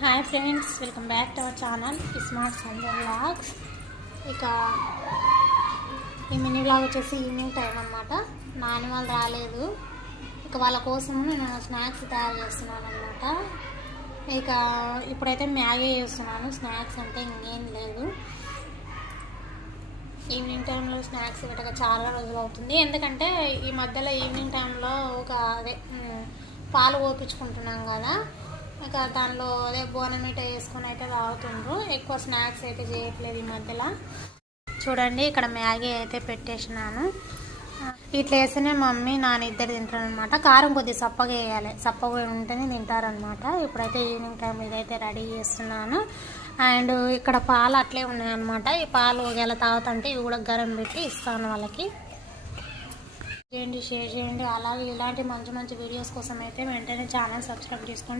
Hi friends, welcome back to our channel smart Sunday vlogs. ఇక ఈ mini vlog వచ్చేసి evening time అనమాట. నాని వాళ్ళు రాలేదు, ఇక వాళ్ళ కోసం నేను స్నాక్స్ తయారు చేస్తున్నాను అనమాట. ఇక ఇప్పుడైతే మ్యాగీ చేస్తున్నాను. స్నాక్స్ అంటే ఇంకేం లేదు. ఈవినింగ్ టైంలో స్నాక్స్ గట్రా చాలా రోజులు అవుతుంది, ఎందుకంటే ఈ మధ్యలో ఈవినింగ్ టైంలో ఒక పాలు పోపించుకుంటున్నాం కదా, ఇక దానిలో బోనమీట వేసుకొని అయితే తాగుతుండ్రు. ఎక్కువ స్నాక్స్ అయితే చేయట్లేదు ఈ మధ్యలో. చూడండి, ఇక్కడ మ్యాగీ అయితే పెట్టేసినాను. ఇట్లా వేస్తేనే మమ్మీ నాన్న ఇద్దరు తింటారనమాట. కారం కొద్దిగా సప్పగా వేయాలి, సప్పగా ఉంటేనే తింటారనమాట. ఇప్పుడైతే ఈవినింగ్ టైం ఇదైతే రెడీ చేస్తున్నాను. అండ్ ఇక్కడ పాలు అట్లే ఉన్నాయన్నమాట. ఈ పాలు ఎలా తాగుతుంటే ఇవి కూడా గరం పెట్టి ఇస్తాను వాళ్ళకి. చేయండి, షేర్ చేయండి. అలాగే ఇలాంటి మంచి మంచి వీడియోస్ కోసం అయితే వెంటనే ఛానల్ సబ్స్క్రైబ్ చేసుకోండి.